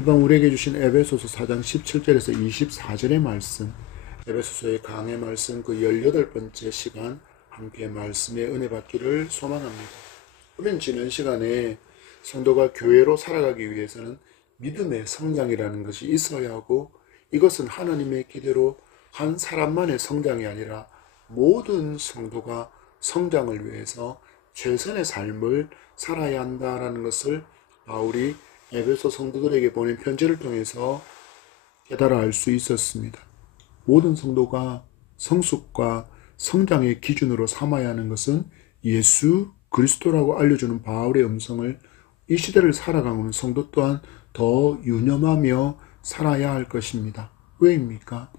이번 우리에게 주신 에베소서 4장 17절에서 24절의 말씀, 에베소서의 강의 말씀 그 18번째 시간 함께 말씀의 은혜 받기를 소망합니다. 우리는 지난 시간에 성도가 교회로 살아가기 위해서는 믿음의 성장이라는 것이 있어야 하고, 이것은 하나님의 기대로 한 사람만의 성장이 아니라 모든 성도가 성장을 위해서 최선의 삶을 살아야 한다라는 것을 바울이 에베소 성도들에게 보낸 편지를 통해서 깨달아 알 수 있었습니다. 모든 성도가 성숙과 성장의 기준으로 삼아야 하는 것은 예수 그리스도라고 알려주는 바울의 음성을 이 시대를 살아가는 성도 또한 더 유념하며 살아야 할 것입니다. 왜입니까?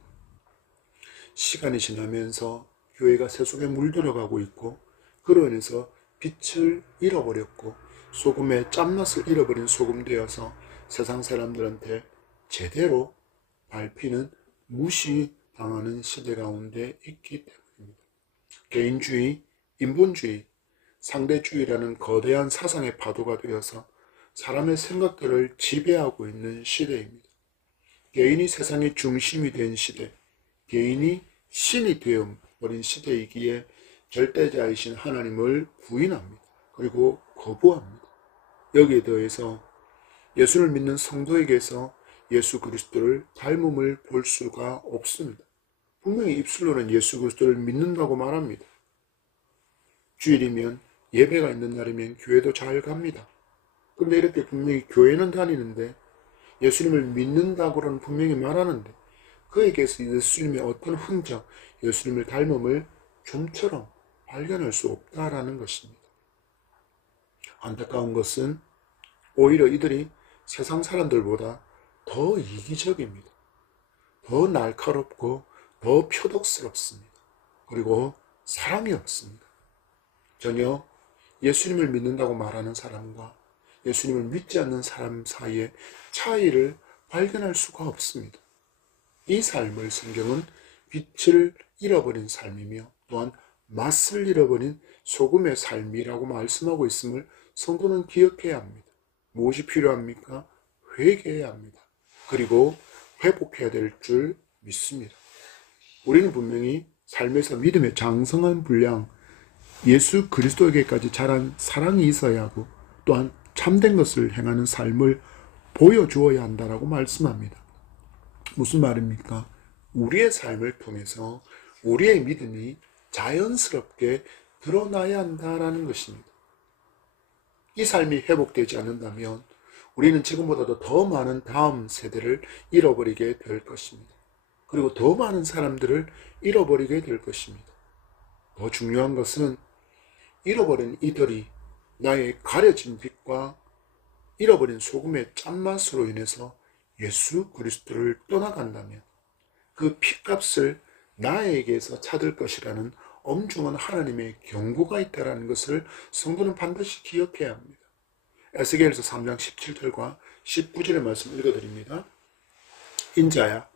시간이 지나면서 교회가 세속에 물들어가고 있고, 그로 인해서 빛을 잃어버렸고 소금의 짠맛을 잃어버린 소금 되어서 세상 사람들한테 제대로 밟히는 무시당하는 시대 가운데 있기 때문입니다. 개인주의, 인본주의, 상대주의라는 거대한 사상의 파도가 되어서 사람의 생각들을 지배하고 있는 시대입니다. 개인이 세상의 중심이 된 시대, 개인이 신이 되어버린 시대이기에 절대자이신 하나님을 부인합니다. 그리고 거부합니다. 여기에 더해서 예수를 믿는 성도에게서 예수 그리스도를 닮음을 볼 수가 없습니다. 분명히 입술로는 예수 그리스도를 믿는다고 말합니다. 주일이면 예배가 있는 날이면 교회도 잘 갑니다. 그런데 이렇게 분명히 교회는 다니는데 예수님을 믿는다고는 분명히 말하는데 그에게서 예수님의 어떤 흔적, 예수님을 닮음을 좀처럼 발견할 수 없다라는 것입니다. 안타까운 것은 오히려 이들이 세상 사람들보다 더 이기적입니다. 더 날카롭고 더 표독스럽습니다. 그리고 사랑이 없습니다. 전혀 예수님을 믿는다고 말하는 사람과 예수님을 믿지 않는 사람 사이에 차이를 발견할 수가 없습니다. 이 삶을 성경은 빛을 잃어버린 삶이며 또한 맛을 잃어버린 소금의 삶이라고 말씀하고 있음을 성도는 기억해야 합니다. 무엇이 필요합니까? 회개해야 합니다. 그리고 회복해야 될 줄 믿습니다. 우리는 분명히 삶에서 믿음의 장성한 분량, 예수 그리스도에게까지 자란 사랑이 있어야 하고 또한 참된 것을 행하는 삶을 보여주어야 한다라고 말씀합니다. 무슨 말입니까? 우리의 삶을 통해서 우리의 믿음이 자연스럽게 드러나야 한다라는 것입니다. 이 삶이 회복되지 않는다면 우리는 지금보다도 더 많은 다음 세대를 잃어버리게 될 것입니다. 그리고 더 많은 사람들을 잃어버리게 될 것입니다. 더 중요한 것은 잃어버린 이들이 나의 가려진 빛과 잃어버린 소금의 짠맛으로 인해서 예수 그리스도를 떠나간다면 그 핏값을 나에게서 찾을 것이라는 엄중한 하나님의 경고가 있다는 것을 성도는 반드시 기억해야 합니다. 에스겔서 3장 17절과 19절의 말씀 읽어드립니다. 인자야,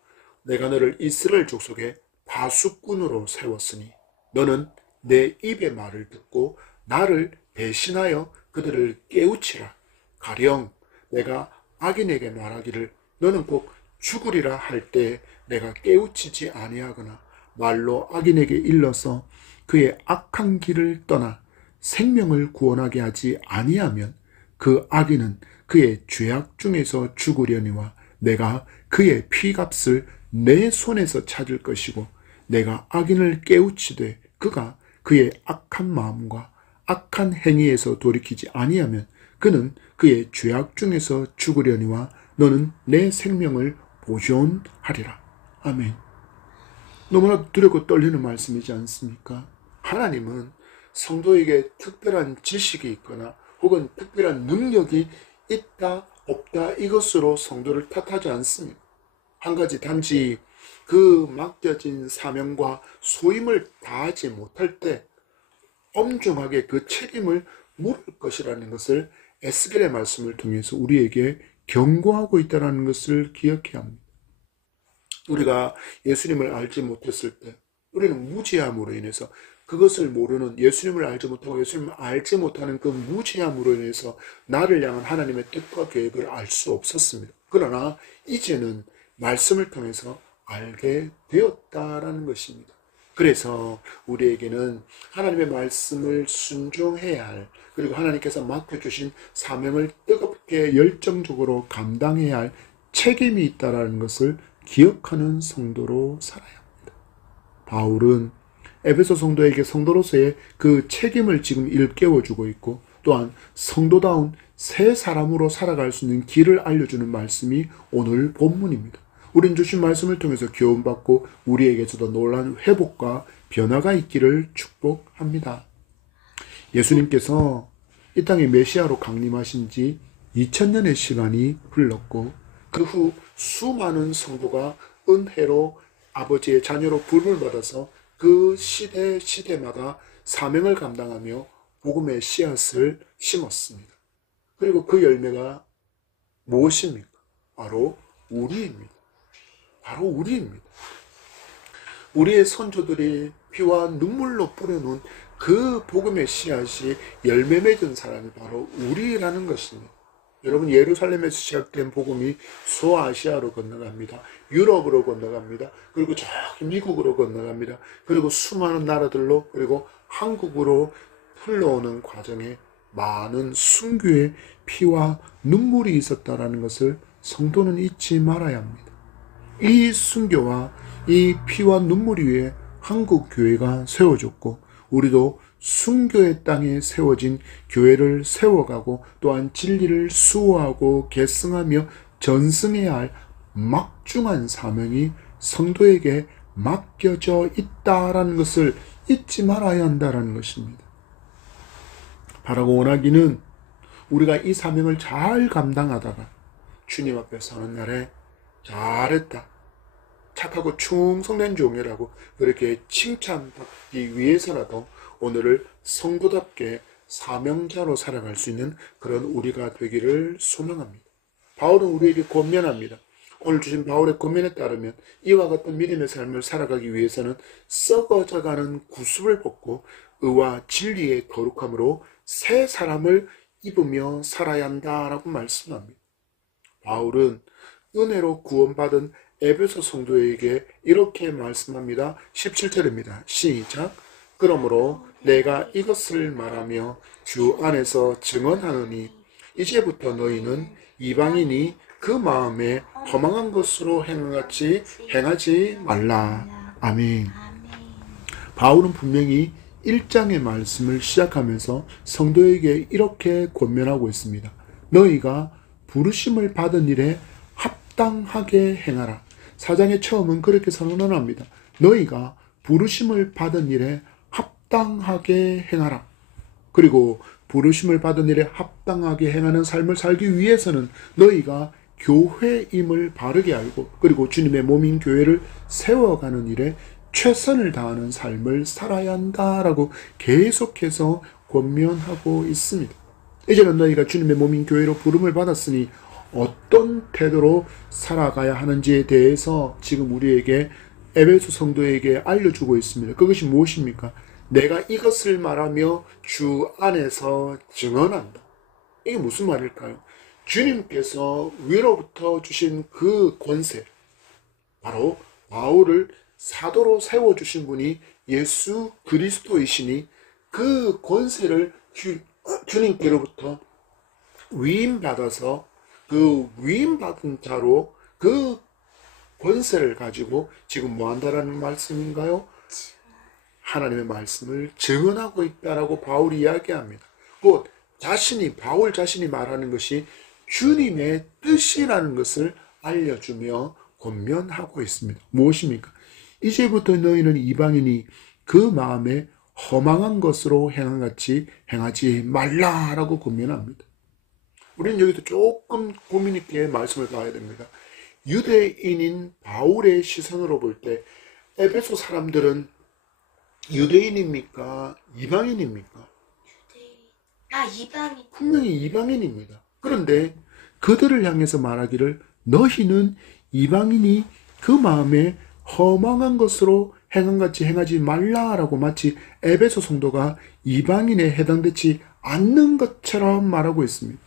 내가 너를 이스라엘 족속의 파수꾼으로 세웠으니 너는 내 입의 말을 듣고 나를 배신하여 그들을 깨우치라. 가령 내가 악인에게 말하기를 너는 꼭 죽으리라 할 때 내가 깨우치지 아니하거나 말로 악인에게 일러서 그의 악한 길을 떠나 생명을 구원하게 하지 아니하면 그 악인은 그의 죄악 중에서 죽으려니와 내가 그의 피값을 내 손에서 찾을 것이고 내가 악인을 깨우치되 그가 그의 악한 마음과 악한 행위에서 돌이키지 아니하면 그는 그의 죄악 중에서 죽으려니와 너는 내 생명을 보존하리라. 아멘. 너무나 두렵고 떨리는 말씀이지 않습니까? 하나님은 성도에게 특별한 지식이 있거나 혹은 특별한 능력이 있다 없다 이것으로 성도를 탓하지 않습니다. 한 가지 단지 그 맡겨진 사명과 소임을 다하지 못할 때 엄중하게 그 책임을 물을 것이라는 것을 에스겔의 말씀을 통해서 우리에게 경고하고 있다는 것을 기억해야 합니다. 우리가 예수님을 알지 못했을 때 우리는 무지함으로 인해서 그것을 모르는 예수님을 알지 못하고 예수님을 알지 못하는 그 무지함으로 인해서 나를 향한 하나님의 뜻과 계획을 알 수 없었습니다. 그러나 이제는 말씀을 통해서 알게 되었다라는 것입니다. 그래서 우리에게는 하나님의 말씀을 순종해야 할, 그리고 하나님께서 맡겨주신 사명을 뜨겁게 열정적으로 감당해야 할 책임이 있다는 것을 기억하는 성도로 살아야 합니다. 바울은 에베소 성도에게 성도로서의 그 책임을 지금 일깨워주고 있고, 또한 성도다운 새 사람으로 살아갈 수 있는 길을 알려주는 말씀이 오늘 본문입니다. 우린 주신 말씀을 통해서 교훈받고 우리에게서도 놀라운 회복과 변화가 있기를 축복합니다. 예수님께서 이 땅에 메시아로 강림하신 지 2000년의 시간이 흘렀고, 그 후 수많은 성도가 은혜로 아버지의 자녀로 부름을 받아서 그 시대마다 사명을 감당하며 복음의 씨앗을 심었습니다. 그리고 그 열매가 무엇입니까? 바로 우리입니다. 바로 우리입니다. 우리의 선조들이 피와 눈물로 뿌려놓은 그 복음의 씨앗이 열매 맺은 사람이 바로 우리라는 것입니다. 여러분, 예루살렘에서 시작된 복음이 소아시아로 건너갑니다. 유럽으로 건너갑니다. 그리고 저기 미국으로 건너갑니다. 그리고 수많은 나라들로, 그리고 한국으로 흘러오는 과정에 많은 순교의 피와 눈물이 있었다는 것을 성도는 잊지 말아야 합니다. 이 순교와 이 피와 눈물 위에 한국 교회가 세워졌고, 우리도 순교의 땅에 세워진 교회를 세워가고, 또한 진리를 수호하고 계승하며 전승해야 할 막중한 사명이 성도에게 맡겨져 있다라는 것을 잊지 말아야 한다는 것입니다. 바라고 원하기는 우리가 이 사명을 잘 감당하다가 주님 앞에 서는 날에 잘했다, 착하고 충성된 종이라고 그렇게 칭찬받기 위해서라도 오늘을 성도답게 사명자로 살아갈 수 있는 그런 우리가 되기를 소망합니다. 바울은 우리에게 권면합니다. 오늘 주신 바울의 권면에 따르면 이와 같은 믿음의 삶을 살아가기 위해서는 썩어져가는 구습을 벗고 의와 진리의 거룩함으로 새 사람을 입으며 살아야 한다라고 말씀합니다. 바울은 은혜로 구원받은 에베소 성도에게 이렇게 말씀합니다. 17절입니다. 시작. 그러므로 내가 이것을 말하며 주 안에서 증언하노니 이제부터 너희는 이방인이 그 마음에 허망한 것으로 행하같이 행하지 말라. 아멘. 바울은 분명히 1장의 말씀을 시작하면서 성도에게 이렇게 권면하고 있습니다. 너희가 부르심을 받은 일에 합당하게 행하라. 4장의 처음은 그렇게 선언합니다. 너희가 부르심을 받은 일에 합당하게 행하라. 그리고 부르심을 받은 일에 합당하게 행하는 삶을 살기 위해서는 너희가 교회임을 바르게 알고, 그리고 주님의 몸인 교회를 세워가는 일에 최선을 다하는 삶을 살아야 한다라고 계속해서 권면하고 있습니다. 이제는 너희가 주님의 몸인 교회로 부름을 받았으니 어떤 태도로 살아가야 하는지에 대해서 지금 우리에게 에베소 성도에게 알려주고 있습니다. 그것이 무엇입니까? 내가 이것을 말하며 주 안에서 증언한다. 이게 무슨 말일까요? 주님께서 위로부터 주신 그 권세, 바로 바울을 사도로 세워주신 분이 예수 그리스도이시니 그 권세를 주님께로부터 위임받아서 그 위임받은 자로 그 권세를 가지고 지금 뭐 한다라는 말씀인가요? 하나님의 말씀을 증언하고 있다라고 바울이 이야기합니다. 곧 바울 자신이 말하는 것이 주님의 뜻이라는 것을 알려주며 권면하고 있습니다. 무엇입니까? 이제부터 너희는 이방인이 그 마음에 허망한 것으로 행한같이 행하지 말라라고 권면합니다. 우리는 여기서 조금 고민 있게 말씀을 봐야 됩니다. 유대인인 바울의 시선으로 볼 때 에베소 사람들은 유대인입니까? 이방인입니까? 이방인. 분명히 이방인입니다. 그런데 그들을 향해서 말하기를 너희는 이방인이 그 마음에 허망한 것으로 행한같이 행하지 말라라고 마치 에베소 성도가 이방인에 해당되지 않는 것처럼 말하고 있습니다.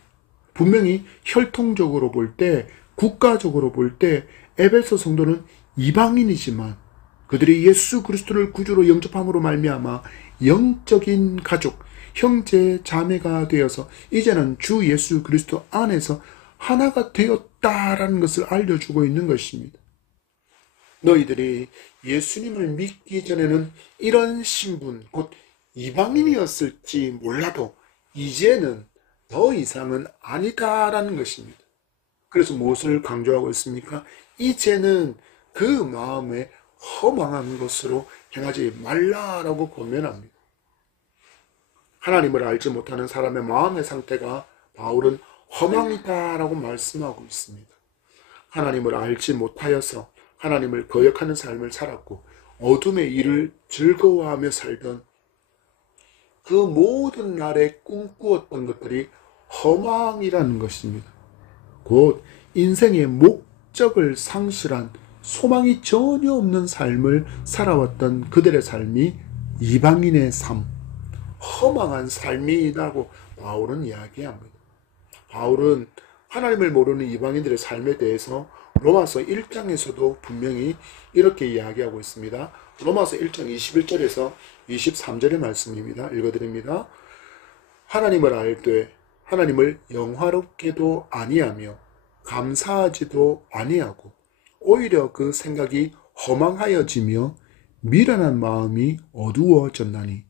분명히 혈통적으로 볼 때 국가적으로 볼 때 에베소 성도는 이방인이지만 그들이 예수 그리스도를 구주로 영접함으로 말미암아 영적인 가족, 형제 자매가 되어서 이제는 주 예수 그리스도 안에서 하나가 되었다라는 것을 알려주고 있는 것입니다. 너희들이 예수님을 믿기 전에는 이런 신분, 곧 이방인이었을지 몰라도 이제는 더 이상은 아니다라는 것입니다. 그래서 무엇을 강조하고 있습니까? 이제는 그 마음에 허망한 것으로 행하지 말라라고 권면합니다. 하나님을 알지 못하는 사람의 마음의 상태가 바울은 허망이다라고 말씀하고 있습니다. 하나님을 알지 못하여서 하나님을 거역하는 삶을 살았고 어둠의 일을 즐거워하며 살던 그 모든 날에 꿈꾸었던 것들이 허망이라는 것입니다. 곧 인생의 목적을 상실한 소망이 전혀 없는 삶을 살아왔던 그들의 삶이 이방인의 삶, 허망한 삶이라고 바울은 이야기합니다. 바울은 하나님을 모르는 이방인들의 삶에 대해서 로마서 1장에서도 분명히 이렇게 이야기하고 있습니다. 로마서 1장 21절에서 23절의 말씀입니다. 읽어드립니다. 하나님을 알되 하나님을 영화롭게도 아니하며 감사하지도 아니하고 오히려 그 생각이 허망하여지며 미련한 마음이 어두워졌나니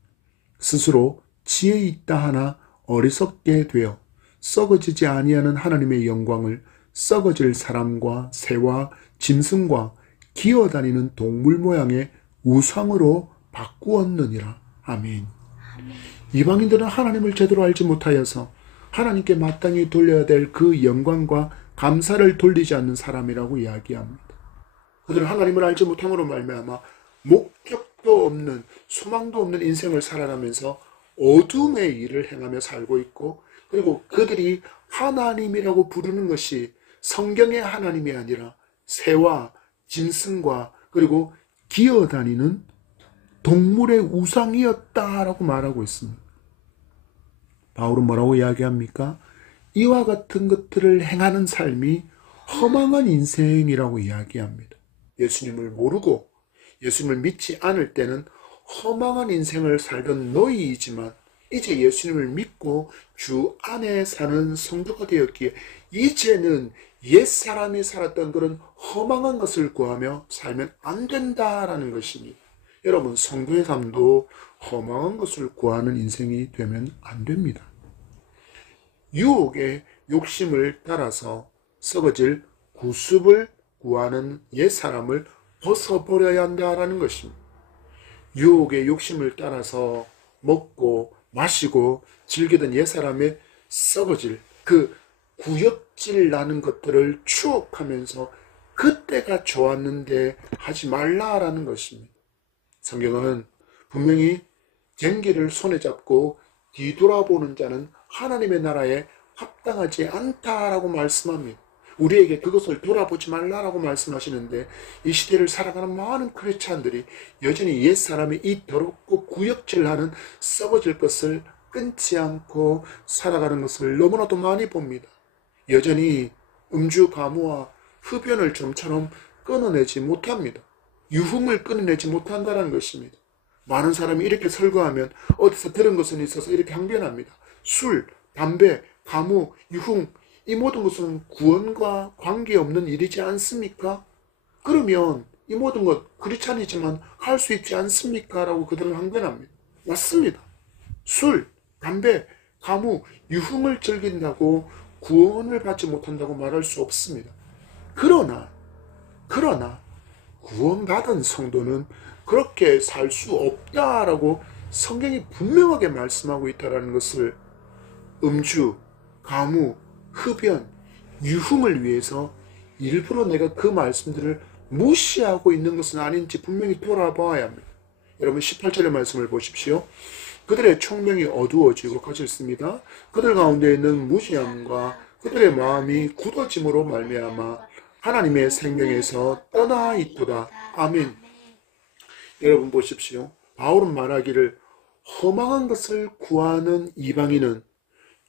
스스로 지혜 있다 하나 어리석게 되어 썩어지지 아니하는 하나님의 영광을 썩어질 사람과 새와 짐승과 기어다니는 동물 모양의 우상으로 바꾸었느니라. 아멘. 이방인들은 하나님을 제대로 알지 못하여서 하나님께 마땅히 돌려야 될 그 영광과 감사를 돌리지 않는 사람이라고 이야기합니다. 그들은 하나님을 알지 못함으로 말미암아 목적도 없는 소망도 없는 인생을 살아가면서 어둠의 일을 행하며 살고 있고, 그리고 그들이 하나님이라고 부르는 것이 성경의 하나님이 아니라 새와 짐승과 그리고 기어다니는 동물의 우상이었다라고 말하고 있습니다. 바울은 뭐라고 이야기합니까? 이와 같은 것들을 행하는 삶이 허망한 인생이라고 이야기합니다. 예수님을 모르고 예수님을 믿지 않을 때는 허망한 인생을 살던 너희이지만 이제 예수님을 믿고 주 안에 사는 성도가 되었기에 이제는 옛사람이 살았던 그런 허망한 것을 구하며 살면 안 된다라는 것입니다. 여러분, 성도의 삶도 허망한 것을 구하는 인생이 되면 안 됩니다. 유혹의 욕심을 따라서 썩어질 구습을 구하는 옛사람을 벗어버려야 한다라는 것입니다. 유혹의 욕심을 따라서 먹고 마시고 즐기던 옛사람의 썩어질 그 구역질 나는 것들을 추억하면서 그때가 좋았는데 하지 말라라는 것입니다. 성경은 분명히 쟁기를 손에 잡고 뒤돌아보는 자는 하나님의 나라에 합당하지 않다라고 말씀합니다. 우리에게 그것을 돌아보지 말라라고 말씀하시는데 이 시대를 살아가는 많은 크리스찬들이 여전히 옛사람이 이 더럽고 구역질하는 썩어질 것을 끊지 않고 살아가는 것을 너무나도 많이 봅니다. 여전히 음주 가무와 흡연을 좀처럼 끊어내지 못합니다. 유흥을 끊어내지 못한다는 것입니다. 많은 사람이 이렇게 설거하면 어디서 들은 것은 있어서 이렇게 항변합니다. 술, 담배, 가무, 유흥, 이 모든 것은 구원과 관계없는 일이지 않습니까? 그러면 이 모든 것 크리스찬이지만 할 수 있지 않습니까? 라고 그들은 항변합니다. 맞습니다. 술, 담배, 가무, 유흥을 즐긴다고 구원을 받지 못한다고 말할 수 없습니다. 그러나 구원받은 성도는 그렇게 살 수 없다라고 성경이 분명하게 말씀하고 있다는 것을 음주, 가무, 흡연, 유흥을 위해서 일부러 내가 그 말씀들을 무시하고 있는 것은 아닌지 분명히 돌아봐야 합니다. 여러분 18절의 말씀을 보십시오. 그들의 총명이 어두워지고 거칠습니다. 그들 가운데 있는 무지함과 그들의 마음이 굳어짐으로 말미암아 하나님의 생명에서 떠나 있도다. 아멘. 여러분 보십시오. 바울은 말하기를 허망한 것을 구하는 이방인은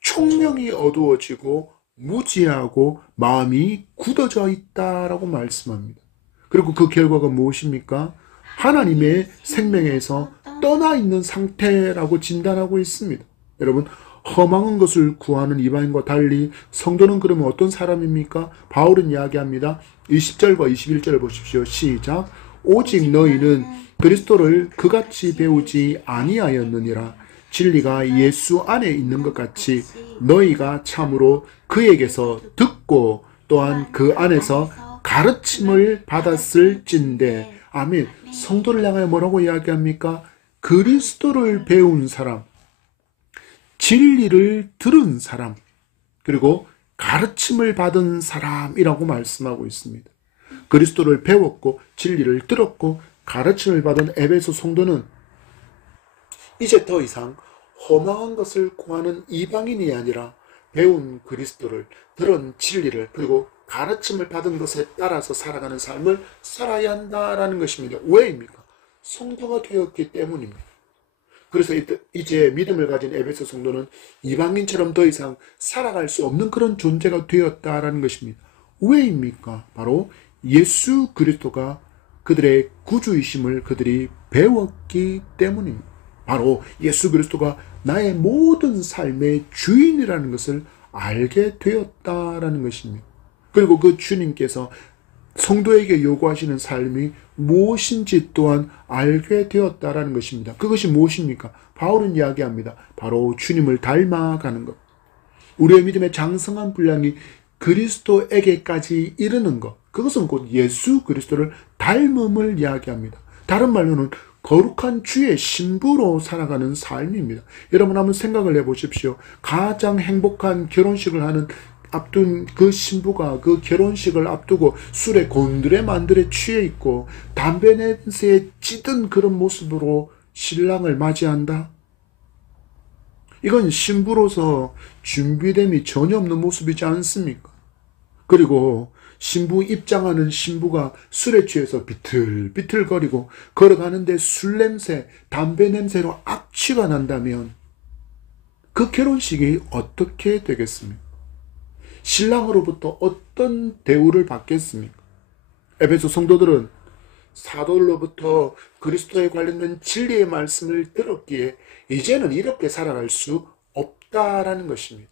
총명이 어두워지고 무지하고 마음이 굳어져 있다라고 말씀합니다. 그리고 그 결과가 무엇입니까? 하나님의 생명에서 떠나 있는 상태라고 진단하고 있습니다. 여러분, 허망한 것을 구하는 이방인과 달리 성도는 그러면 어떤 사람입니까? 바울은 이야기합니다. 20절과 21절을 보십시오. 시작. 오직 너희는 그리스도를 그같이 배우지 아니하였느니라. 진리가 예수 안에 있는 것 같이 너희가 참으로 그에게서 듣고 또한 그 안에서 가르침을 받았을진데. 아멘. 성도를 향하여 뭐라고 이야기합니까? 그리스도를 배운 사람, 진리를 들은 사람, 그리고 가르침을 받은 사람이라고 말씀하고 있습니다. 그리스도를 배웠고 진리를 들었고 가르침을 받은 에베소 성도는 이제 더 이상 허망한 것을 구하는 이방인이 아니라 배운 그리스도를, 들은 진리를, 그리고 가르침을 받은 것에 따라서 살아가는 삶을 살아야 한다라는 것입니다. 왜입니까? 성도가 되었기 때문입니다. 그래서 이제 믿음을 가진 에베소 성도는 이방인처럼 더 이상 살아갈 수 없는 그런 존재가 되었다라는 것입니다. 왜입니까? 바로 예수 그리스도가 그들의 구주이심을 그들이 배웠기 때문입니다. 바로 예수 그리스도가 나의 모든 삶의 주인이라는 것을 알게 되었다라는 것입니다. 그리고 그 주님께서 성도에게 요구하시는 삶이 무엇인지 또한 알게 되었다라는 것입니다. 그것이 무엇입니까? 바울은 이야기합니다. 바로 주님을 닮아가는 것. 우리의 믿음의 장성한 분량이 그리스도에게까지 이르는 것. 그것은 곧 예수 그리스도를 닮음을 이야기합니다. 다른 말로는 거룩한 주의 신부로 살아가는 삶입니다. 여러분 한번 생각을 해보십시오. 가장 행복한 결혼식을 하는 앞둔 그 신부가 그 결혼식을 앞두고 술에 곤드레 만드레 취해 있고 담배 냄새에 찌든 그런 모습으로 신랑을 맞이한다? 이건 신부로서 준비됨이 전혀 없는 모습이지 않습니까? 그리고 신부 입장하는 신부가 술에 취해서 비틀비틀거리고 걸어가는데 술 냄새, 담배 냄새로 악취가 난다면 그 결혼식이 어떻게 되겠습니까? 신랑으로부터 어떤 대우를 받겠습니까? 에베소 성도들은 사도들로부터 그리스도에 관련된 진리의 말씀을 들었기에 이제는 이렇게 살아갈 수 없다라는 것입니다.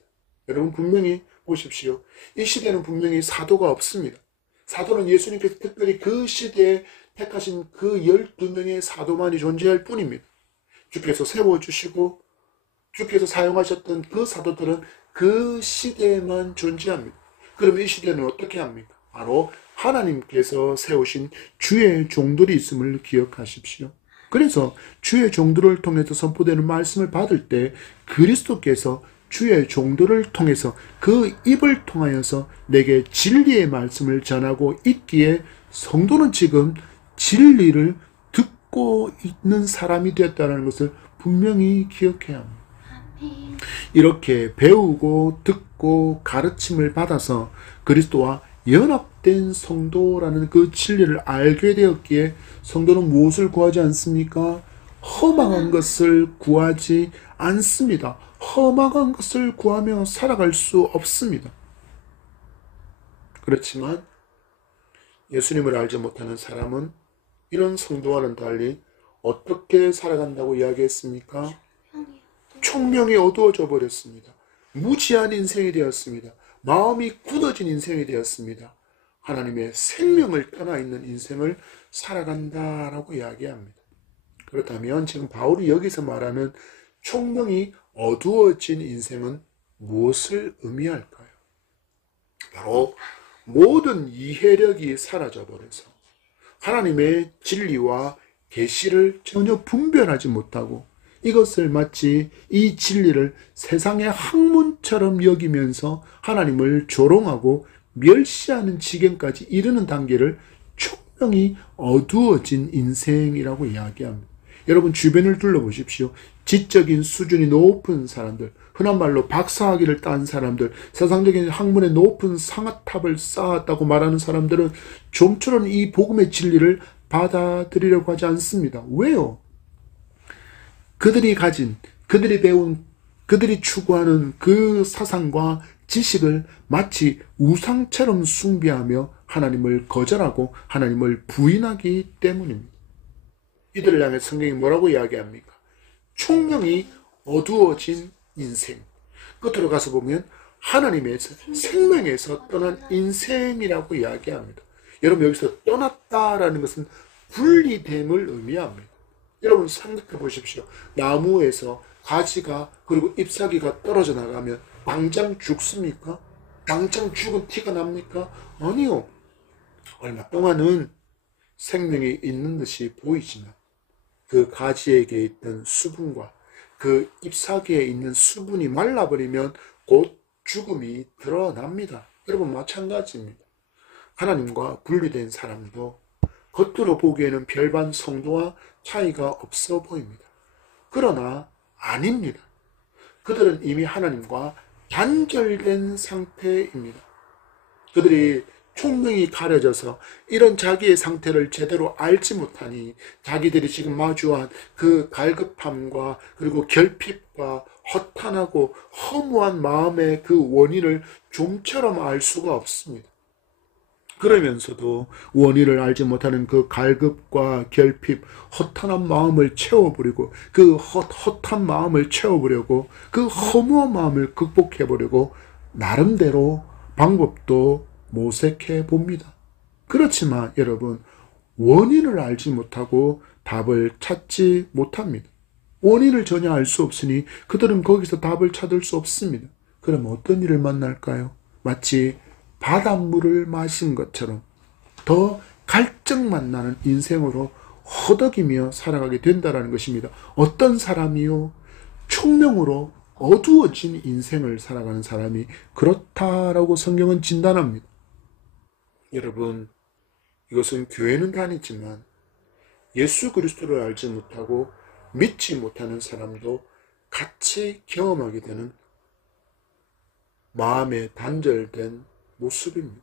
여러분 분명히 보십시오. 이 시대는 분명히 사도가 없습니다. 사도는 예수님께서 특별히 그 시대에 택하신 그 12명의 사도만이 존재할 뿐입니다. 주께서 세워주시고 주께서 사용하셨던 그 사도들은 그 시대에만 존재합니다. 그럼 이 시대는 어떻게 합니까? 바로 하나님께서 세우신 주의 종들이 있음을 기억하십시오. 그래서 주의 종들을 통해서 선포되는 말씀을 받을 때 그리스도께서 주의 종들을 통해서 그 입을 통하여서 내게 진리의 말씀을 전하고 있기에 성도는 지금 진리를 듣고 있는 사람이 되었다는 것을 분명히 기억해야 합니다. 이렇게 배우고 듣고 가르침을 받아서 그리스도와 연합된 성도라는 그 진리를 알게 되었기에 성도는 무엇을 구하지 않습니까? 허망한 것을 구하지 않습니다. 허망한 것을 구하며 살아갈 수 없습니다. 그렇지만 예수님을 알지 못하는 사람은 이런 성도와는 달리 어떻게 살아간다고 이야기했습니까? 총명이 어두워져 버렸습니다. 무지한 인생이 되었습니다. 마음이 굳어진 인생이 되었습니다. 하나님의 생명을 떠나 있는 인생을 살아간다라고 이야기합니다. 그렇다면 지금 바울이 여기서 말하는 총명이 어두워진 인생은 무엇을 의미할까요? 바로 모든 이해력이 사라져버려서 하나님의 진리와 계시를 전혀 분별하지 못하고 이것을 마치 이 진리를 세상의 학문처럼 여기면서 하나님을 조롱하고 멸시하는 지경까지 이르는 단계를 총명이 어두워진 인생이라고 이야기합니다. 여러분 주변을 둘러보십시오. 지적인 수준이 높은 사람들, 흔한 말로 박사학위를 딴 사람들, 세상적인 학문의 높은 상아탑을 쌓았다고 말하는 사람들은 좀처럼 이 복음의 진리를 받아들이려고 하지 않습니다. 왜요? 그들이 가진, 그들이 배운, 그들이 추구하는 그 사상과 지식을 마치 우상처럼 숭배하며 하나님을 거절하고 하나님을 부인하기 때문입니다. 이들을 향해 성경이 뭐라고 이야기합니까? 총명이 어두워진 인생. 끝으로 가서 보면 하나님에서 생명에서 떠난 인생이라고 이야기합니다. 여러분, 여기서 떠났다라는 것은 분리됨을 의미합니다. 여러분 생각해 보십시오. 나무에서 가지가 그리고 잎사귀가 떨어져 나가면 당장 죽습니까? 당장 죽은 티가 납니까? 아니요. 얼마 동안은 생명이 있는 듯이 보이지만 그 가지에게 있던 수분과 그 잎사귀에 있는 수분이 말라버리면 곧 죽음이 드러납니다. 여러분 마찬가지입니다. 하나님과 분리된 사람도 겉으로 보기에는 별반 성도와 차이가 없어 보입니다. 그러나 아닙니다. 그들은 이미 하나님과 단절된 상태입니다. 그들이 총명이 가려져서 이런 자기의 상태를 제대로 알지 못하니 자기들이 지금 마주한 그 갈급함과 그리고 결핍과 허탄하고 허무한 마음의 그 원인을 좀처럼 알 수가 없습니다. 그러면서도 원인을 알지 못하는 그 갈급과 결핍, 허탄한 마음을 채워버리고 그 허탄 마음을 채워보려고 그 허무한 마음을 극복해보려고 나름대로 방법도 모색해 봅니다. 그렇지만 여러분, 원인을 알지 못하고 답을 찾지 못합니다. 원인을 전혀 알 수 없으니 그들은 거기서 답을 찾을 수 없습니다. 그럼 어떤 일을 만날까요? 마치 바닷물을 마신 것처럼 더 갈증만 나는 인생으로 허덕이며 살아가게 된다는 것입니다. 어떤 사람이요? 총명으로 어두워진 인생을 살아가는 사람이 그렇다라고 성경은 진단합니다. 여러분, 이것은 교회는 다니지만 예수 그리스도를 알지 못하고 믿지 못하는 사람도 같이 경험하게 되는 마음에 단절된 모습입니다.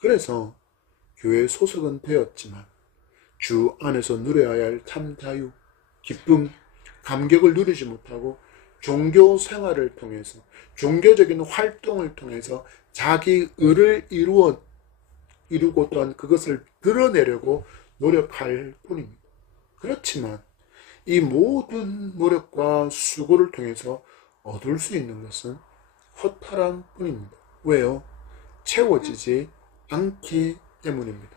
그래서 교회에 소속은 되었지만 주 안에서 누려야 할 참 자유, 기쁨, 감격을 누리지 못하고 종교 생활을 통해서 종교적인 활동을 통해서 자기 의를 이루고 또한 그것을 드러내려고 노력할 뿐입니다. 그렇지만 이 모든 노력과 수고를 통해서 얻을 수 있는 것은 허탈함 뿐입니다. 왜요? 채워지지 않기 때문입니다.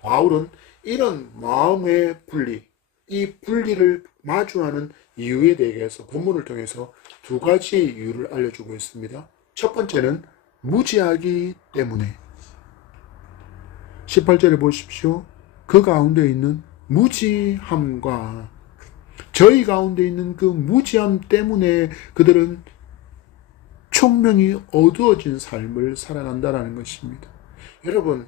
바울은 이런 마음의 분리, 이 분리를 마주하는 이유에 대해서 본문을 통해서 두 가지 이유를 알려주고 있습니다. 첫 번째는 무지하기 때문에. 18절에 보십시오. 그 가운데 있는 무지함과 저희 가운데 있는 그 무지함 때문에 그들은 총명이 어두워진 삶을 살아간다는 것입니다. 여러분,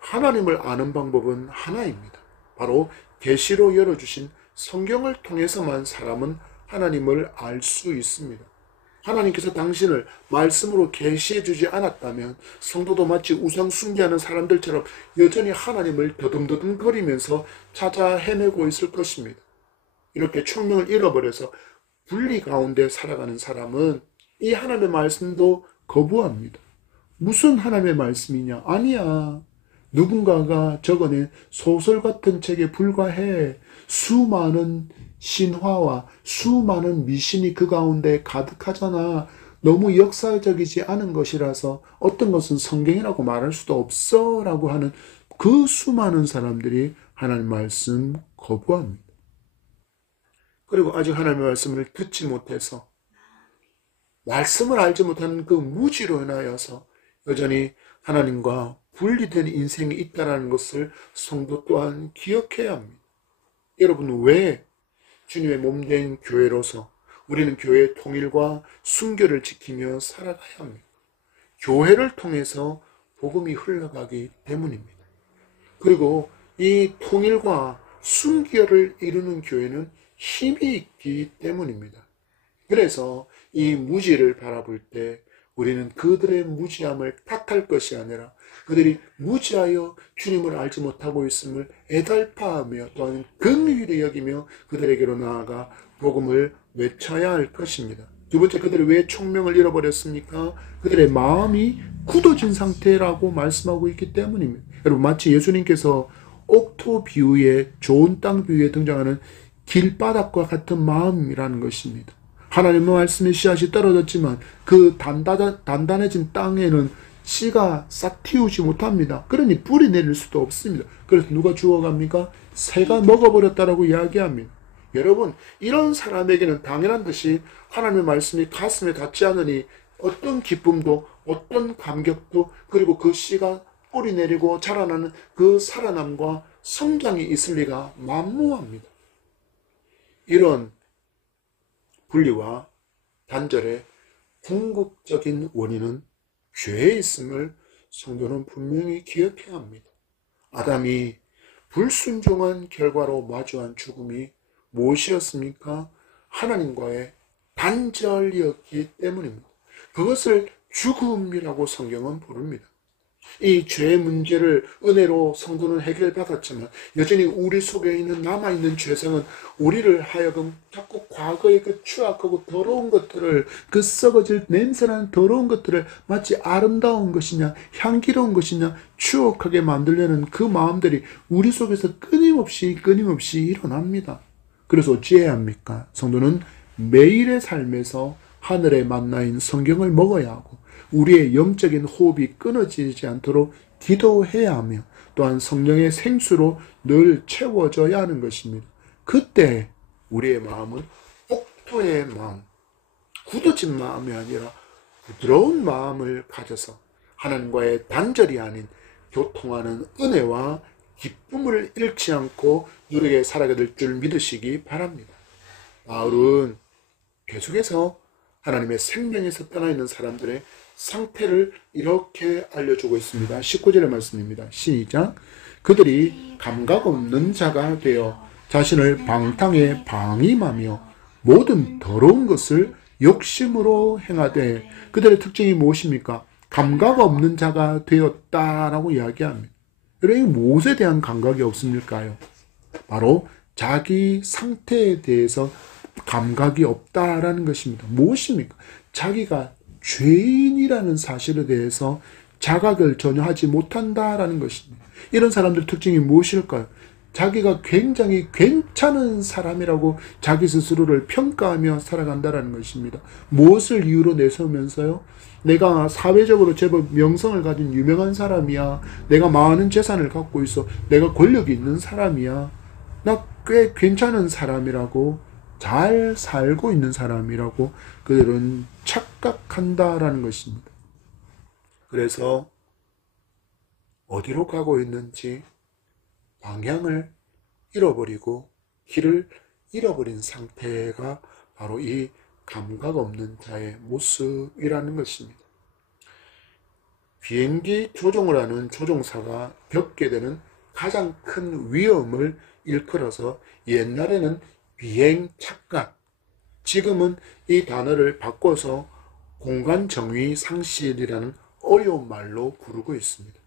하나님을 아는 방법은 하나입니다. 바로 계시로 열어주신 성경을 통해서만 사람은 하나님을 알 수 있습니다. 하나님께서 당신을 말씀으로 계시해 주지 않았다면 성도도 마치 우상 숭배하는 사람들처럼 여전히 하나님을 더듬더듬 거리면서 찾아 헤매고 있을 것입니다. 이렇게 총명을 잃어버려서 분리 가운데 살아가는 사람은 이 하나님의 말씀도 거부합니다. 무슨 하나님의 말씀이냐? 아니야. 누군가가 적어낸 소설 같은 책에 불과해. 수많은 신화와 수많은 미신이 그 가운데 가득하잖아. 너무 역사적이지 않은 것이라서 어떤 것은 성경이라고 말할 수도 없어 라고 하는 그 수많은 사람들이 하나님 말씀 거부합니다. 그리고 아직 하나님의 말씀을 듣지 못해서 말씀을 알지 못하는 그 무지로 인하여서 여전히 하나님과 분리된 인생이 있다는 것을 성도 또한 기억해야 합니다. 여러분, 왜 주님의 몸된 교회로서 우리는 교회의 통일과 순결을 지키며 살아가야 합니다. 교회를 통해서 복음이 흘러가기 때문입니다. 그리고 이 통일과 순결을 이루는 교회는 힘이 있기 때문입니다. 그래서 이 무지를 바라볼 때 우리는 그들의 무지함을 탓할 것이 아니라 그들이 무지하여 주님을 알지 못하고 있음을 애달파하며 또한 긍휼히 여기며 그들에게로 나아가 복음을 외쳐야 할 것입니다. 두 번째, 그들이 왜 총명을 잃어버렸습니까? 그들의 마음이 굳어진 상태라고 말씀하고 있기 때문입니다. 여러분, 마치 예수님께서 옥토 비유에, 좋은 땅 비유에 등장하는 길바닥과 같은 마음이라는 것입니다. 하나님의 말씀의 씨앗이 떨어졌지만 그 단단해진 땅에는 씨가 싹 틔우지 못합니다. 그러니 뿌리 내릴 수도 없습니다. 그래서 누가 주워갑니까? 새가 먹어버렸다라고 이야기합니다. 여러분, 이런 사람에게는 당연한 듯이 하나님의 말씀이 가슴에 닿지 않으니 어떤 기쁨도, 어떤 감격도, 그리고 그 씨가 뿌리 내리고 자라나는 그 살아남과 성장이 있을 리가 만무합니다. 이런 분리와 단절의 궁극적인 원인은 죄에 있음을 성도는 분명히 기억해야 합니다. 아담이 불순종한 결과로 마주한 죽음이 무엇이었습니까? 하나님과의 단절이었기 때문입니다. 그것을 죽음이라고 성경은 부릅니다. 이 죄의 문제를 은혜로 성도는 해결받았지만 여전히 우리 속에 있는 남아있는 죄성은 우리를 하여금 자꾸 과거의 그 추악하고 더러운 것들을, 그 썩어질 냄새나는 더러운 것들을 마치 아름다운 것이냐 향기로운 것이냐 추억하게 만들려는 그 마음들이 우리 속에서 끊임없이 일어납니다. 그래서 어찌해야 합니까? 성도는 매일의 삶에서 하늘의 만나인 성경을 먹어야 하고 우리의 영적인 호흡이 끊어지지 않도록 기도해야 하며 또한 성령의 생수로 늘 채워져야 하는 것입니다. 그때 우리의 마음은 옥토의 마음, 굳어진 마음이 아니라 부드러운 마음을 가져서 하나님과의 단절이 아닌 교통하는 은혜와 기쁨을 잃지 않고 누리게 살아가게 될 줄 믿으시기 바랍니다. 바울은 계속해서 하나님의 생명에서 떠나있는 사람들의 상태를 이렇게 알려주고 있습니다. 19절의 말씀입니다. 시작. 그들이 감각 없는 자가 되어 자신을 방탕에 방임하며 모든 더러운 것을 욕심으로 행하되, 그들의 특징이 무엇입니까? 감각 없는 자가 되었다라고 이야기합니다. 여러분, 무엇에 대한 감각이 없습니까요? 바로 자기 상태에 대해서 감각이 없다라는 것입니다. 무엇입니까? 자기가 죄인이라는 사실에 대해서 자각을 전혀 하지 못한다라는 것입니다. 이런 사람들 특징이 무엇일까요? 자기가 굉장히 괜찮은 사람이라고 자기 스스로를 평가하며 살아간다라는 것입니다. 무엇을 이유로 내세우면서요? 내가 사회적으로 제법 명성을 가진 유명한 사람이야. 내가 많은 재산을 갖고 있어. 내가 권력이 있는 사람이야. 나 꽤 괜찮은 사람이라고, 잘 살고 있는 사람이라고 그들은 착각한다라는 것입니다. 그래서 어디로 가고 있는지 방향을 잃어버리고 길을 잃어버린 상태가 바로 이 감각 없는 자의 모습이라는 것입니다. 비행기 조종을 하는 조종사가 겪게 되는 가장 큰 위험을 일컬어서 옛날에는 비행 착각, 지금은 이 단어를 바꿔서 공간 정의 상실이라는 어려운 말로 부르고 있습니다.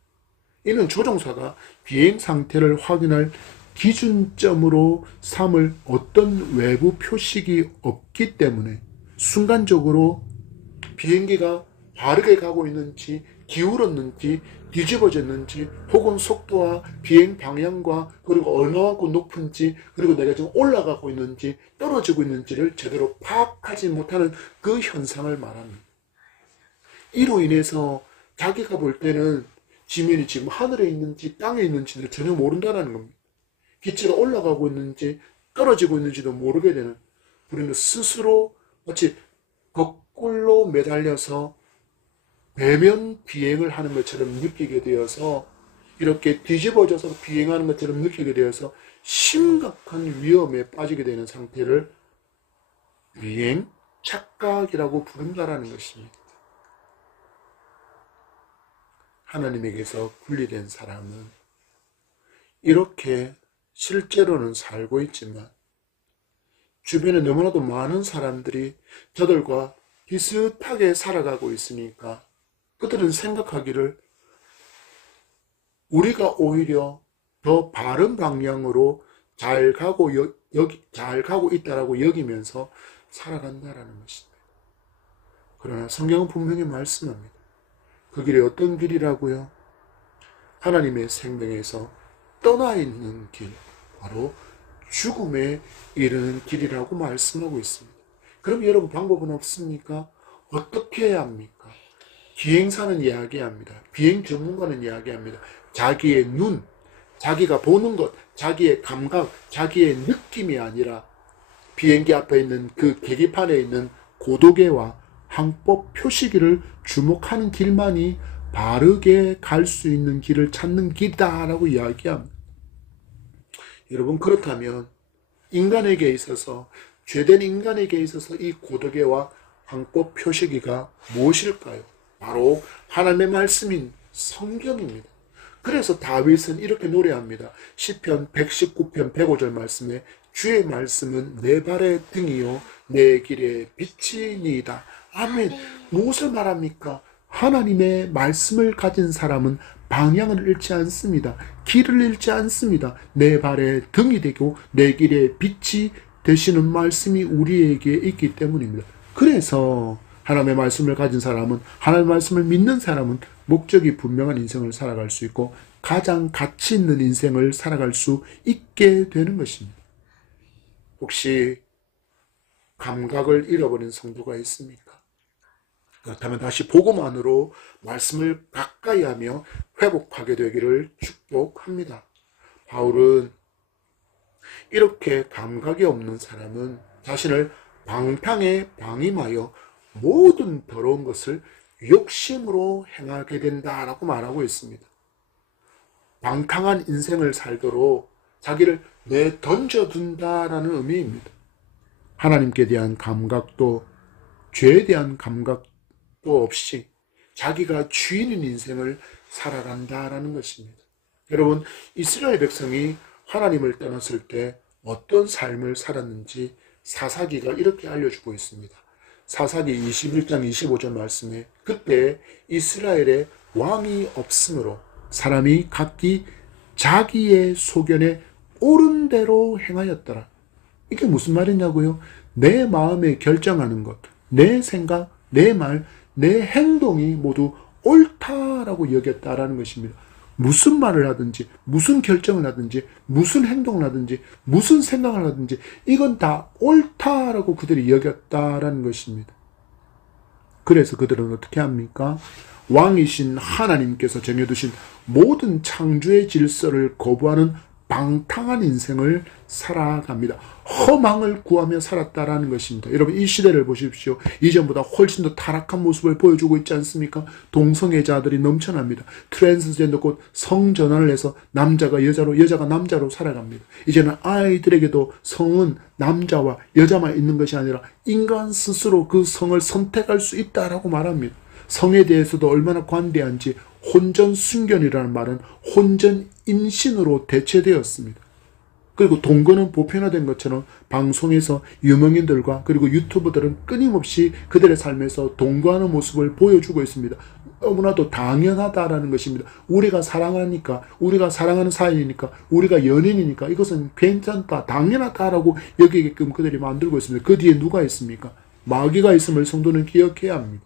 이는 조종사가 비행 상태를 확인할 기준점으로 삼을 어떤 외부 표식이 없기 때문에 순간적으로 비행기가 바르게 가고 있는지, 기울었는지, 뒤집어졌는지, 혹은 속도와 비행 방향과 그리고 얼마만큼 높은지, 그리고 내가 지금 올라가고 있는지 떨어지고 있는지를 제대로 파악하지 못하는 그 현상을 말합니다. 이로 인해서 자기가 볼 때는 지면이 지금 하늘에 있는지 땅에 있는지를 전혀 모른다는 겁니다. 기체가 올라가고 있는지 떨어지고 있는지도 모르게 되는, 우리는 스스로 마치 거꾸로 매달려서 배면 비행을 하는 것처럼 느끼게 되어서, 이렇게 뒤집어져서 비행하는 것처럼 느끼게 되어서 심각한 위험에 빠지게 되는 상태를 비행 착각이라고 부른다라는 것입니다. 하나님에게서 분리된 사람은 이렇게 실제로는 살고 있지만 주변에 너무나도 많은 사람들이 저들과 비슷하게 살아가고 있으니까 그들은 생각하기를 우리가 오히려 더 바른 방향으로 잘 가고 있다라고 여기면서 살아간다라는 것입니다. 그러나 성경은 분명히 말씀합니다. 그 길이 어떤 길이라고요? 하나님의 생명에서 떠나 있는 길, 바로 죽음에 이르는 길이라고 말씀하고 있습니다. 그럼 여러분 방법은 없습니까? 어떻게 해야 합니까? 기행사는 이야기합니다. 비행 전문가는 이야기합니다. 자기의 눈, 자기가 보는 것, 자기의 감각, 자기의 느낌이 아니라 비행기 앞에 있는 그 계기판에 있는 고도계와 항법 표시기를 주목하는 길만이 바르게 갈 수 있는 길을 찾는 길이다라고 이야기합니다. 여러분, 그렇다면 인간에게 있어서, 죄된 인간에게 있어서 이 고도계와 항법 표시기가 무엇일까요? 바로 하나님의 말씀인 성경입니다. 그래서 다윗은 이렇게 노래합니다. 시편 119편 105절 말씀에 주의 말씀은 내 발의 등이요 내 길의 빛이니이다. 아멘. 무엇을 말합니까? 하나님의 말씀을 가진 사람은 방향을 잃지 않습니다. 길을 잃지 않습니다. 내 발의 등이 되고 내 길의 빛이 되시는 말씀이 우리에게 있기 때문입니다. 그래서 하나님의 말씀을 가진 사람은, 하나님의 말씀을 믿는 사람은 목적이 분명한 인생을 살아갈 수 있고 가장 가치 있는 인생을 살아갈 수 있게 되는 것입니다. 혹시 감각을 잃어버린 성도가 있습니까? 그렇다면 다시 복음 안으로 말씀을 가까이 하며 회복하게 되기를 축복합니다. 바울은 이렇게 감각이 없는 사람은 자신을 방탕에 방임하여 모든 더러운 것을 욕심으로 행하게 된다라고 말하고 있습니다. 방탕한 인생을 살도록 자기를 내던져둔다라는 의미입니다. 하나님께 대한 감각도 죄에 대한 감각도 없이 자기가 주인인 인생을 살아간다라는 것입니다. 여러분, 이스라엘 백성이 하나님을 떠났을 때 어떤 삶을 살았는지 사사기가 이렇게 알려주고 있습니다. 사사기 21장 25절 말씀에 그때 이스라엘에 왕이 없으므로 사람이 각기 자기의 소견에 옳은 대로 행하였더라. 이게 무슨 말이냐고요? 내 마음에 결정하는 것, 내 생각, 내 말, 내 행동이 모두 옳다라고 여겼다라는 것입니다. 무슨 말을 하든지, 무슨 결정을 하든지, 무슨 행동을 하든지, 무슨 생각을 하든지 이건 다 옳다라고 그들이 여겼다라는 것입니다. 그래서 그들은 어떻게 합니까? 왕이신 하나님께서 정해두신 모든 창조의 질서를 거부하는 방탕한 인생을 살아갑니다. 허망을 구하며 살았다라는 것입니다. 여러분, 이 시대를 보십시오. 이전보다 훨씬 더 타락한 모습을 보여주고 있지 않습니까? 동성애자들이 넘쳐납니다. 트랜스젠더 곧 성전환을 해서 남자가 여자로, 여자가 남자로 살아갑니다. 이제는 아이들에게도 성은 남자와 여자만 있는 것이 아니라 인간 스스로 그 성을 선택할 수 있다라고 말합니다. 성에 대해서도 얼마나 관대한지 혼전순결이라는 말은 혼전임신으로 대체되었습니다. 그리고 동거는 보편화된 것처럼 방송에서 유명인들과 그리고 유튜버들은 끊임없이 그들의 삶에서 동거하는 모습을 보여주고 있습니다. 너무나도 당연하다라는 것입니다. 우리가 사랑하니까, 우리가 사랑하는 사이니까, 우리가 연인이니까 이것은 괜찮다, 당연하다라고 여기게끔 그들이 만들고 있습니다. 그 뒤에 누가 있습니까? 마귀가 있음을 성도는 기억해야 합니다.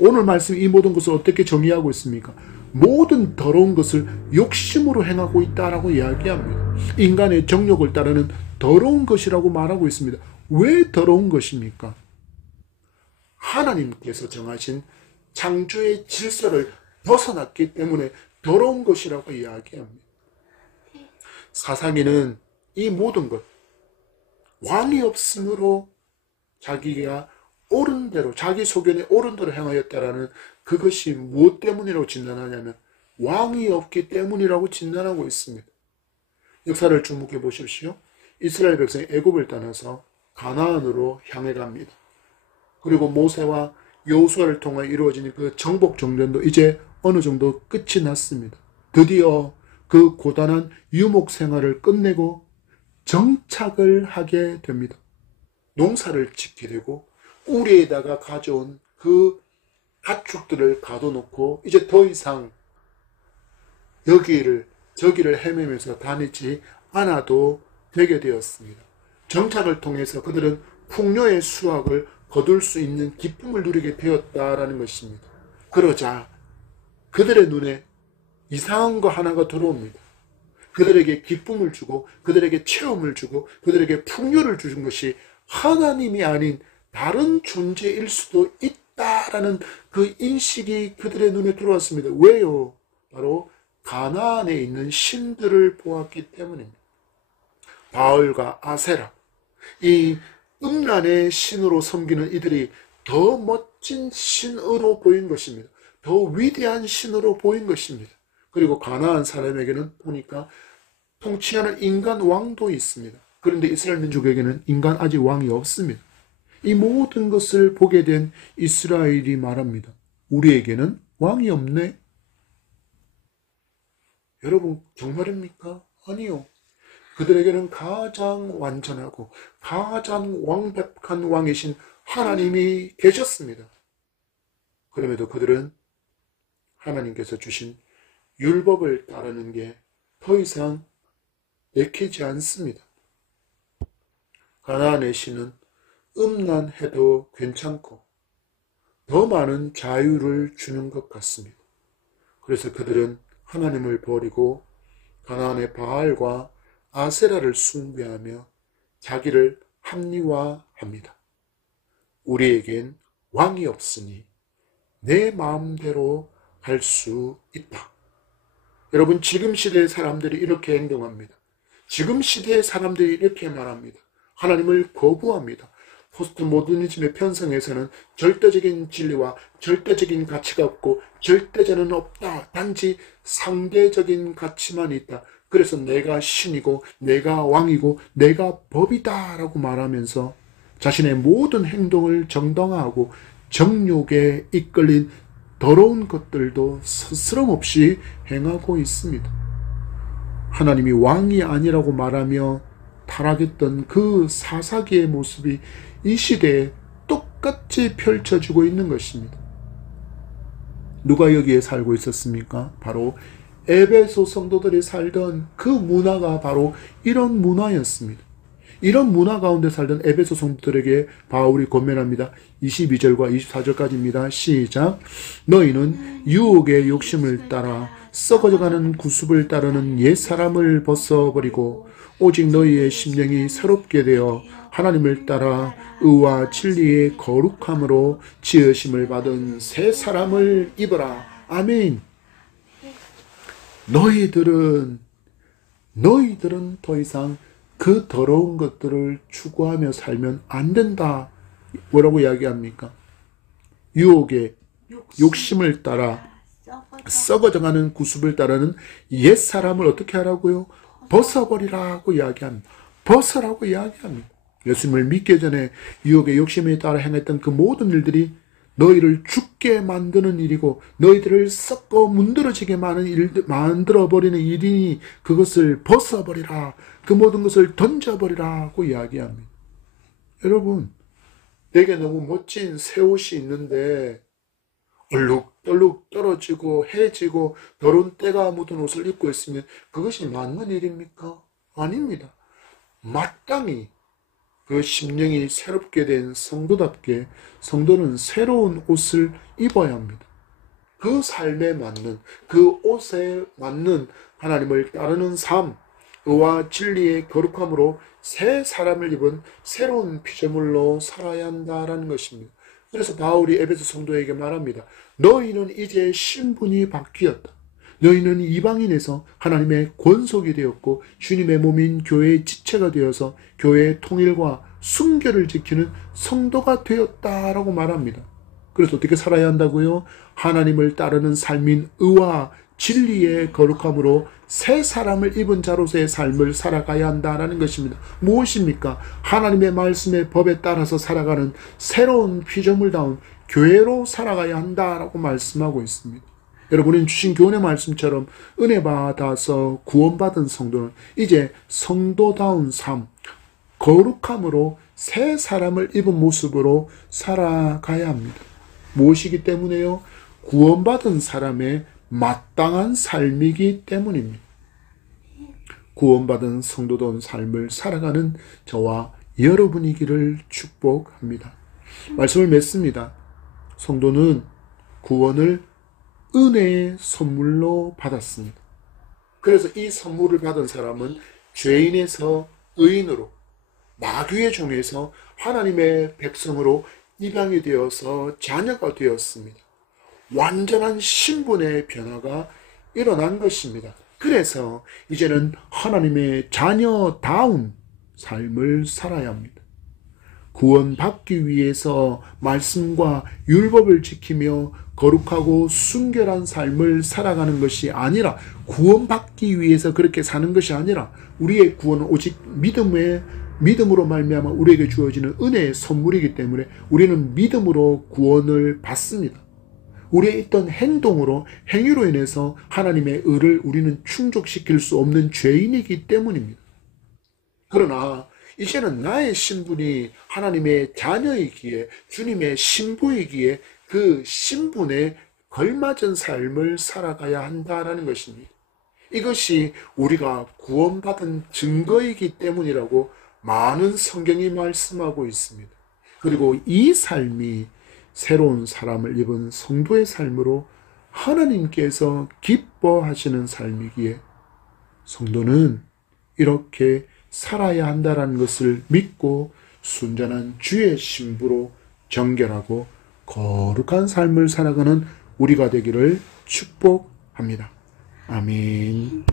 오늘 말씀 이 모든 것을 어떻게 정의하고 있습니까? 모든 더러운 것을 욕심으로 행하고 있다라고 이야기합니다. 인간의 정욕을 따르는 더러운 것이라고 말하고 있습니다. 왜 더러운 것입니까? 하나님께서 정하신 창조의 질서를 벗어났기 때문에 더러운 것이라고 이야기합니다. 사사기는 이 모든 것, 왕이 없으므로 자기가 옳은 대로, 자기 소견에 옳은 대로 행하였다라는 그것이 무엇 때문이라고 진단하냐면 왕이 없기 때문이라고 진단하고 있습니다. 역사를 주목해 보십시오. 이스라엘 백성이 애굽을 떠나서 가나안으로 향해 갑니다. 그리고 모세와 여호수아를 통해 이루어진 그 정복 정전도 이제 어느 정도 끝이 났습니다. 드디어 그 고단한 유목 생활을 끝내고 정착을 하게 됩니다. 농사를 짓게 되고 우리에다가 가져온 그 가축들을 가둬놓고 이제 더 이상 여기를 저기를 헤매면서 다니지 않아도 되게 되었습니다. 정착을 통해서 그들은 풍요의 수확을 거둘 수 있는 기쁨을 누리게 되었다라는 것입니다. 그러자 그들의 눈에 이상한 거 하나가 들어옵니다. 그들에게 기쁨을 주고 그들에게 체험을 주고 그들에게 풍요를 주신 것이 하나님이 아닌 다른 존재일 수도 있다라는 그 인식이 그들의 눈에 들어왔습니다. 왜요? 바로 가나안에 있는 신들을 보았기 때문입니다. 바알과 아세라, 이 음란의 신으로 섬기는 이들이 더 멋진 신으로 보인 것입니다. 더 위대한 신으로 보인 것입니다. 그리고 가나안 사람에게는 보니까 통치하는 인간 왕도 있습니다. 그런데 이스라엘 민족에게는 인간 아직 왕이 없습니다. 이 모든 것을 보게 된 이스라엘이 말합니다. 우리에게는 왕이 없네? 여러분 정말입니까? 아니요. 그들에게는 가장 완전하고 가장 완벽한 왕이신 하나님이 계셨습니다. 그럼에도 그들은 하나님께서 주신 율법을 따르는 게 더 이상 내키지 않습니다. 가나안의 신은 음란해도 괜찮고 더 많은 자유를 주는 것 같습니다. 그래서 그들은 하나님을 버리고 가나안의 바알과 아세라를 숭배하며 자기를 합리화합니다. 우리에겐 왕이 없으니 내 마음대로 할 수 있다. 여러분, 지금 시대의 사람들이 이렇게 행동합니다. 지금 시대의 사람들이 이렇게 말합니다. 하나님을 거부합니다. 포스트 모더니즘의 편성에서는 절대적인 진리와 절대적인 가치가 없고 절대자는 없다. 단지 상대적인 가치만 있다. 그래서 내가 신이고 내가 왕이고 내가 법이다 라고 말하면서 자신의 모든 행동을 정당화하고 정욕에 이끌린 더러운 것들도 스스럼 없이 행하고 있습니다. 하나님이 왕이 아니라고 말하며 타락했던 그 사사기의 모습이 이 시대에 똑같이 펼쳐지고 있는 것입니다. 누가 여기에 살고 있었습니까? 바로 에베소 성도들이 살던 그 문화가 바로 이런 문화였습니다. 이런 문화 가운데 살던 에베소 성도들에게 바울이 권면합니다. 22절과 24절까지입니다. 시작. 너희는 유혹의 욕심을 따라 썩어져가는 구습을 따르는 옛사람을 벗어버리고 오직 너희의 심령이 새롭게 되어 하나님을 따라 의와 진리의 거룩함으로 지으심을 받은 새 사람을 입어라. 아멘. 너희들은 더 이상 그 더러운 것들을 추구하며 살면 안 된다. 뭐라고 이야기합니까? 유혹의 욕심을 따라 썩어져가는 구습을 따르는 옛사람을 어떻게 하라고요? 벗어버리라고 이야기합니다. 벗으라고 이야기합니다. 예수님을 믿기 전에 유혹의 욕심에 따라 행했던 그 모든 일들이 너희를 죽게 만드는 일이고 너희들을 썩고 문드러지게 만들어버리는 일이니 그것을 벗어버리라. 그 모든 것을 던져버리라고 이야기합니다. 여러분, 내게 너무 멋진 새 옷이 있는데 얼룩덜룩 떨어지고 해지고 더러운 때가 묻은 옷을 입고 있으면 그것이 맞는 일입니까? 아닙니다. 마땅히 그 심령이 새롭게 된 성도답게 성도는 새로운 옷을 입어야 합니다. 그 삶에 맞는, 그 옷에 맞는 하나님을 따르는 삶, 의와 진리의 거룩함으로 새 사람을 입은 새로운 피조물로 살아야 한다라는 것입니다. 그래서 바울이 에베소 성도에게 말합니다. 너희는 이제 신분이 바뀌었다. 너희는 이방인에서 하나님의 권속이 되었고 주님의 몸인 교회의 지체가 되어서 교회의 통일과 순결을 지키는 성도가 되었다라고 말합니다. 그래서 어떻게 살아야 한다고요? 하나님을 따르는 삶인 의와 진리의 거룩함으로 새 사람을 입은 자로서의 삶을 살아가야 한다는 것입니다. 무엇입니까? 하나님의 말씀의 법에 따라서 살아가는 새로운 피조물다운 교회로 살아가야 한다라고 말씀하고 있습니다. 여러분이 주신 교훈의 말씀처럼 은혜 받아서 구원받은 성도는 이제 성도다운 삶, 거룩함으로 새 사람을 입은 모습으로 살아가야 합니다. 무엇이기 때문에요? 구원받은 사람의 마땅한 삶이기 때문입니다. 구원받은 성도다운 삶을 살아가는 저와 여러분이기를 축복합니다. 말씀을 맺습니다. 성도는 구원을 은혜의 선물로 받았습니다. 그래서 이 선물을 받은 사람은 죄인에서 의인으로, 마귀의 종에서 하나님의 백성으로 입양이 되어서 자녀가 되었습니다. 완전한 신분의 변화가 일어난 것입니다. 그래서 이제는 하나님의 자녀다운 삶을 살아야 합니다. 구원받기 위해서 말씀과 율법을 지키며 거룩하고 순결한 삶을 살아가는 것이 아니라, 구원받기 위해서 그렇게 사는 것이 아니라, 우리의 구원은 오직 믿음으로 말미암아 우리에게 주어지는 은혜의 선물이기 때문에 우리는 믿음으로 구원을 받습니다. 우리의 있던 행동으로, 행위로 인해서 하나님의 의를 우리는 충족시킬 수 없는 죄인이기 때문입니다. 그러나 이제는 나의 신분이 하나님의 자녀이기에, 주님의 신부이기에 그 신분에 걸맞은 삶을 살아가야 한다는 것입니다. 이것이 우리가 구원받은 증거이기 때문이라고 많은 성경이 말씀하고 있습니다. 그리고 이 삶이 새로운 사람을 입은 성도의 삶으로 하나님께서 기뻐하시는 삶이기에 성도는 이렇게 살아야 한다는 것을 믿고 순전한 주의 신부로 정결하고 거룩한 삶을 살아가는 우리가 되기를 축복합니다. 아멘.